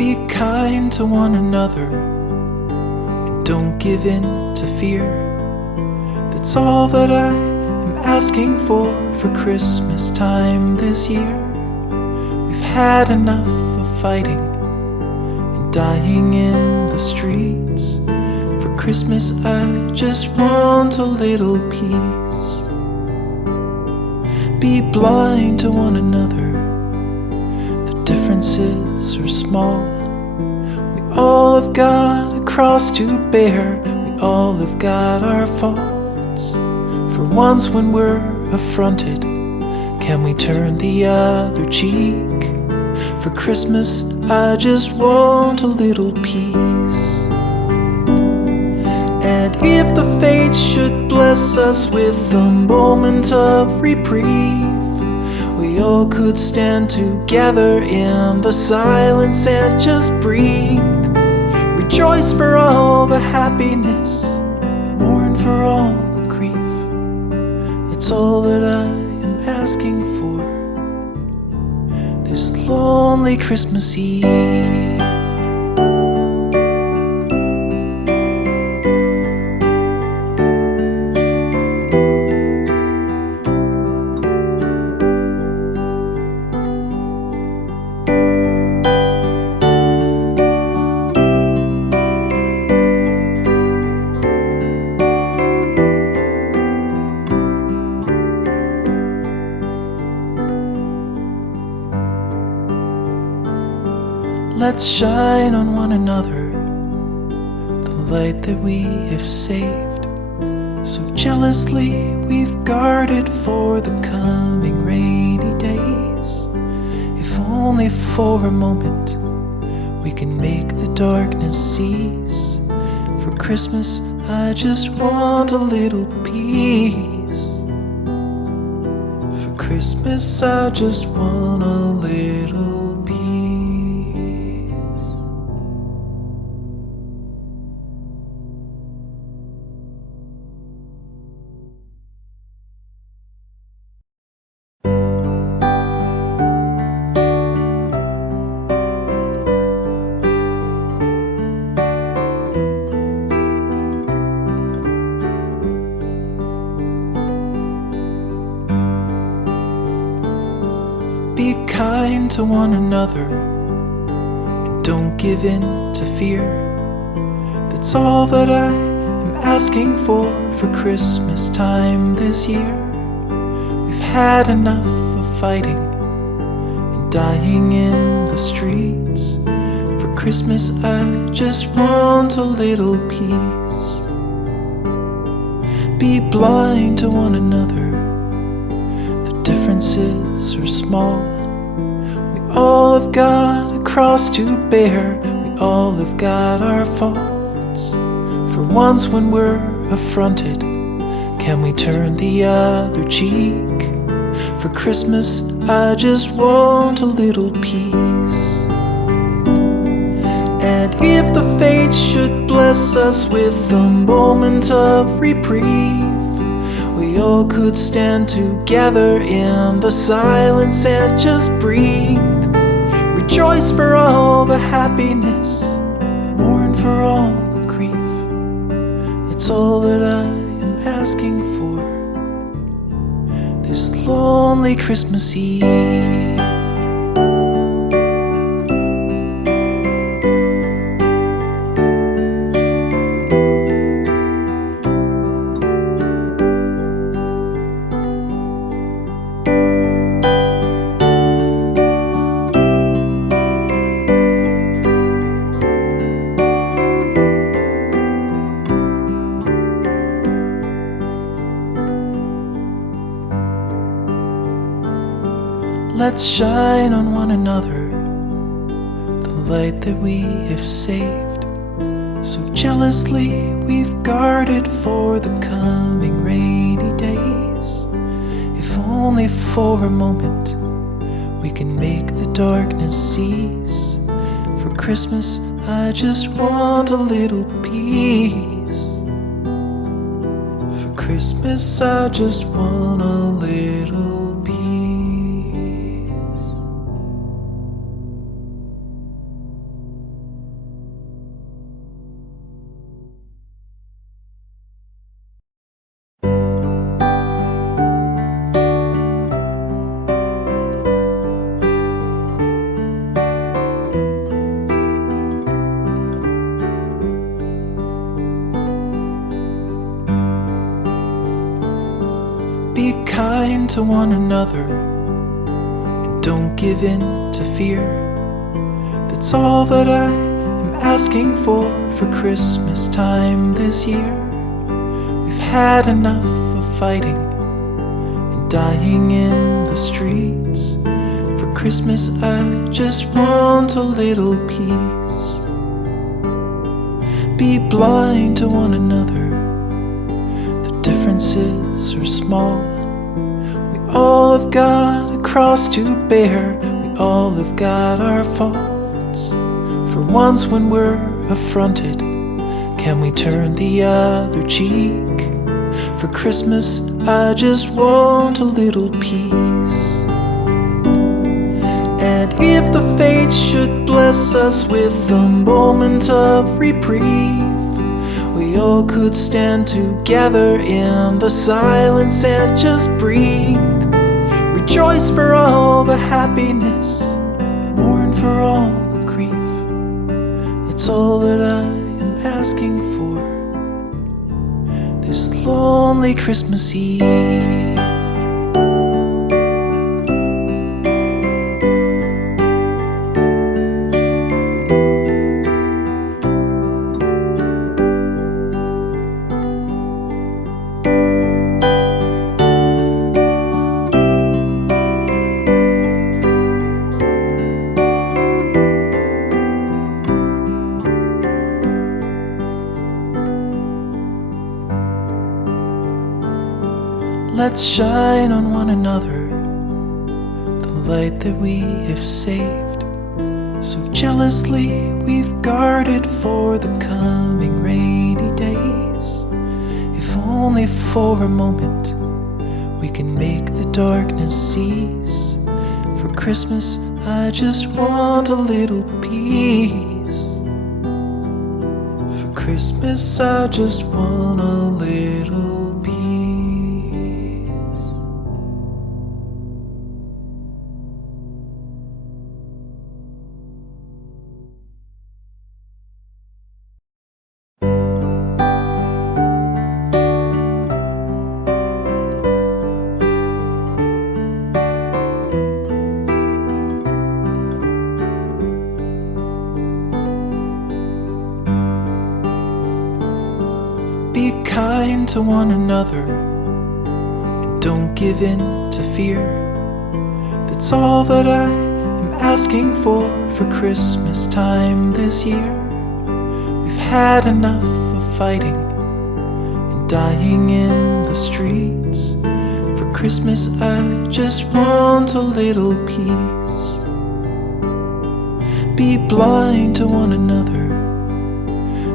Be kind to one another and don't give in to fear. That's all that I am asking for Christmas time this year. We've had enough of fighting and dying in the streets. For Christmas I just want a little peace. Be blind to one another, the differences are small. We all have got a cross to bear, we all have got our faults. For once when we're affronted, can we turn the other cheek? For Christmas I just want a little peace. And if the fates should bless us with a moment of reprieve, we all could stand together in the silence and just breathe. Rejoice for all the happiness, mourn for all the grief. It's all that I am asking for this lonely Christmas Eve. Let's shine on one another the light that we have saved. So jealously we've guarded for the coming rainy days. If only for a moment we can make the darkness cease. For Christmas I just want a little peace. For Christmas I just want a little peace. Be kind to one another and don't give in to fear. That's all that I am asking for Christmas time this year. We've had enough of fighting and dying in the streets. For Christmas I just want a little peace. Be blind to one another, the differences are small. We all have got a cross to bear, we all have got our faults. For once when we're affronted, can we turn the other cheek? For Christmas I just want a little peace. And if the fates should bless us with a moment of reprieve, we all could stand together in the silence and just breathe. Rejoice for all the happiness, mourn for all the grief. It's all that I am asking for this lonely Christmas Eve. Let's shine on one another the light that we have saved. So jealously we've guarded for the coming rainy days. If only for a moment we can make the darkness cease. For Christmas I just want a little peace. For Christmas I just want a little peace. to one another and don't give in to fear. That's all that I am asking for Christmas time this year. We've had enough of fighting and dying in the streets. For Christmas I just want a little peace. Be blind to one another, the differences are small. We all have got a cross to bear, we all have got our faults. For once when we're affronted, can we turn the other cheek? For Christmas I just want a little peace. And if the fates should bless us with a moment of reprieve, we all could stand together in the silence and just breathe. Rejoice for all the happiness, mourn for all the grief. It's all that I am asking for this lonely Christmas Eve. Let's shine on one another the light that we have saved. So jealously we've guarded for the coming rainy days. If only for a moment we can make the darkness cease. For Christmas I just want a little peace. For Christmas I just want a little peace. Be kind to one another and don't give in to fear. That's all that I am asking for Christmas time this year. We've had enough of fighting and dying in the streets. For Christmas I just want a little peace. Be blind to one another,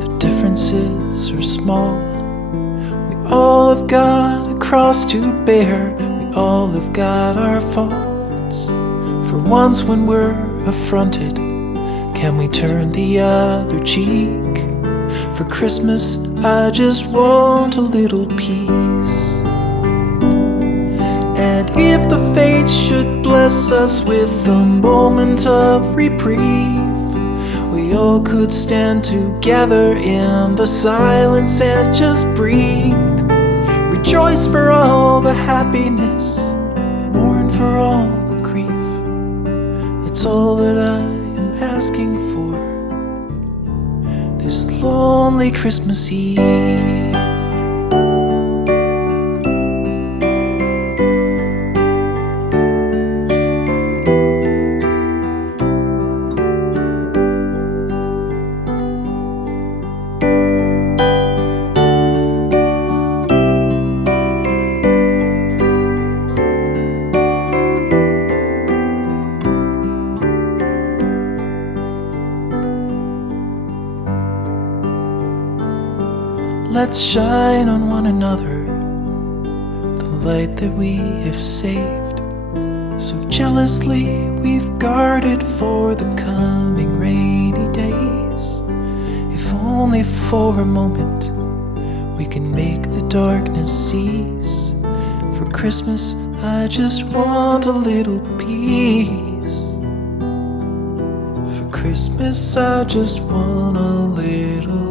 the differences are small. We all have got a cross to bear, we all have got our faults. For once when we're affronted, can we turn the other cheek? For Christmas I just want a little peace. And if the fates should bless us with a moment of reprieve, we all could stand together in the silence and just breathe. Rejoice for all the happiness, mourn for all the grief. It's all that I am asking for this lonely Christmas Eve. Let's shine on one another the light that we have saved. So jealously we've guarded for the coming rainy days. If only for a moment we can make the darkness cease. For Christmas I just want a little peace. For Christmas I just want a little